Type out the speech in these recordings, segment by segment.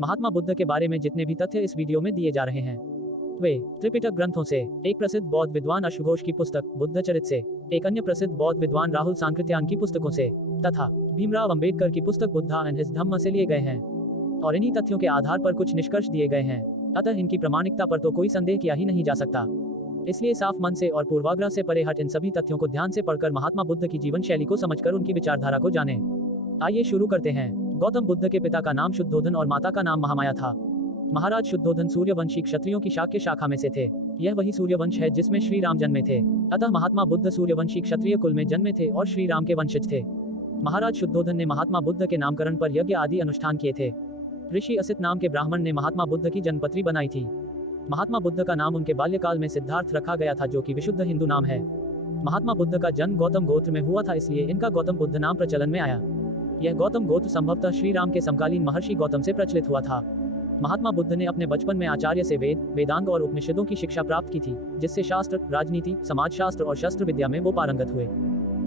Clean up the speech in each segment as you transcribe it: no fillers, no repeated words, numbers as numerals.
महात्मा बुद्ध के बारे में जितने भी तथ्य इस वीडियो में दिए जा रहे हैं वे त्रिपिटक ग्रंथों से, एक प्रसिद्ध बौद्ध विद्वान अश्वघोष की पुस्तक बुद्ध चरित से, एक अन्य प्रसिद्ध बौद्ध विद्वान राहुल सांकृत्यायन की पुस्तकों से तथा भीमराव अंबेडकर की पुस्तक बुद्धा एंड हिज धम्म से लिए गए हैं और इन्हीं तथ्यों के आधार पर कुछ निष्कर्ष दिए गए हैं। अतः इनकी प्रामाणिकता पर तो कोई संदेह किया ही नहीं जा सकता। इसलिए साफ मन से और पूर्वाग्रह से परे हट इन सभी तथ्यों को ध्यान से पढ़कर महात्मा बुद्ध की जीवन शैली को समझकर उनकी विचारधारा को जानें। आइए शुरू करते हैं। गौतम बुद्ध के पिता का नाम शुद्धोधन और माता का नाम महामाया था। महाराज शुद्धोधन सूर्यवंशी क्षत्रियों की शाक्य शाखा में से थे। यह वही सूर्यवंश है जिसमें श्री राम जन्मे थे। अतः महात्मा बुद्ध सूर्यवंशी क्षत्रिय कुल में जन्मे थे और श्री राम के वंशज थे। महाराज शुद्धोधन ने महात्मा बुद्ध के नामकरण पर यज्ञ आदि अनुष्ठान किए थे। ऋषि असित नाम के ब्राह्मण ने महात्मा बुद्ध की जन्मपत्री बनाई थी। महात्मा बुद्ध का नाम उनके बाल्यकाल में सिद्धार्थ रखा गया था, जो कि विशुद्ध हिंदू नाम है। महात्मा बुद्ध का जन्म गौतम गोत्र में हुआ था, इसलिए इनका गौतम बुद्ध नाम प्रचलन में आया। यह गौतम गोत्र संभवतः श्री राम के समकालीन महर्षि गौतम से प्रचलित हुआ था। महात्मा बुद्ध ने अपने बचपन में आचार्य से वेद, वेदांग और उपनिषदों की शिक्षा प्राप्त की थी, जिससे शास्त्र, राजनीति, समाजशास्त्र और शस्त्र विद्या में वो पारंगत हुए।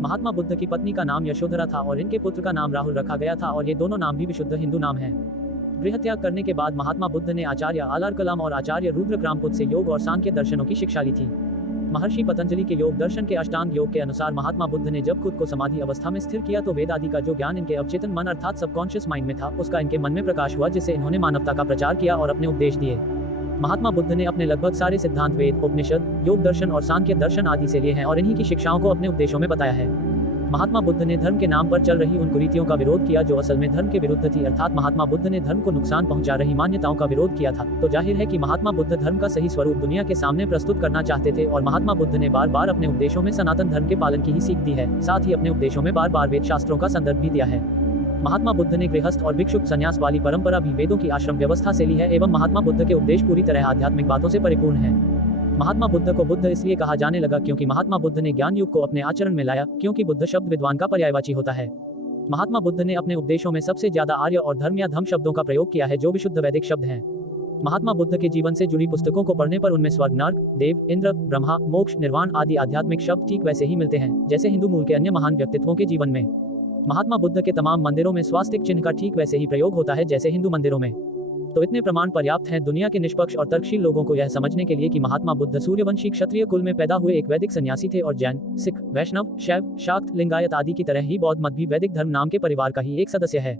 महात्मा बुद्ध की पत्नी का नाम यशोधरा था और इनके पुत्र का नाम राहुल रखा गया था और ये दोनों नाम भी विशुद्ध हिंदू नाम हैं। गृहत्याग करने के बाद महात्मा बुद्ध ने आचार्य आलार कलाम और आचार्य रुद्र क्रामपुत से योग और सांख्य दर्शनों की शिक्षा ली थी। महर्षि पतंजलि के योग दर्शन के अष्टांग योग के अनुसार महात्मा बुद्ध ने जब खुद को समाधि अवस्था में स्थिर किया तो वेद आदि का जो ज्ञान इनके अवचेतन मन अर्थात सबकॉन्शियस माइंड में था, उसका इनके मन में प्रकाश हुआ, जिससे इन्होंने मानवता का प्रचार किया और अपने उपदेश दिए। महात्मा बुद्ध ने अपने लगभग सारे सिद्धांत वेद, उपनिषद, योग दर्शन और सांख्य दर्शन आदि से लिए हैं और इन्हीं की शिक्षाओं को अपने उपदेशों में बताया है। महात्मा बुद्ध ने धर्म के नाम पर चल रही उन कुरीतियों का विरोध किया जो असल में धर्म के विरुद्ध थी, अर्थात महात्मा बुद्ध ने धर्म को नुकसान पहुंचा रही मान्यताओं का विरोध किया था। तो जाहिर है कि महात्मा बुद्ध धर्म का सही स्वरूप दुनिया के सामने प्रस्तुत करना चाहते थे और महात्मा बुद्ध ने बार बार अपने उपदेशों में सनातन धर्म के पालन की ही सीख दी है। साथ ही अपने उपदेशों में बार बार वेद शास्त्रों का संदर्भ भी दिया है। महात्मा बुद्ध ने गृहस्थ और भिक्षुक संन्यास वाली परंपरा भी वेदों की आश्रम व्यवस्था से ली है एवं महात्मा बुद्ध के उपदेश पूरी तरह आध्यात्मिक बातों से परिपूर्ण है। महात्मा बुद्ध को बुद्ध इसलिए कहा जाने लगा क्योंकि महात्मा बुद्ध ने ज्ञान युग को अपने आचरण में लाया, क्योंकि बुद्ध शब्द विद्वान का पर्यायवाची होता है। महात्मा बुद्ध ने अपने उपदेशों में सबसे ज्यादा आर्य और धर्म या धम शब्दों का प्रयोग किया है, जो विशुद्ध वैदिक शब्द हैं। महात्मा बुद्ध के जीवन से जुड़ी पुस्तकों को पढ़ने पर उनमें स्वर्ग, नर्क, देव, इंद्र, ब्रह्मा, मोक्ष, निर्वाण आदि आध्यात्मिक शब्द ठीक वैसे ही मिलते हैं जैसे हिंदू मूल के अन्य महान व्यक्तित्वों के जीवन में। महात्मा बुद्ध के तमाम मंदिरों में स्वास्तिक चिन्ह का ठीक वैसे ही प्रयोग होता है जैसे हिंदू मंदिरों में। तो इतने प्रमाण पर्याप्त हैं दुनिया के निष्पक्ष और तर्कशील लोगों को यह समझने के लिए कि महात्मा बुद्ध सूर्यवंशी क्षत्रिय कुल में पैदा हुए एक वैदिक सन्यासी थे और जैन, सिख, वैष्णव, शैव, शाक्त, लिंगायत आदि की तरह ही बौद्ध मत भी वैदिक धर्म नाम के परिवार का ही एक सदस्य है।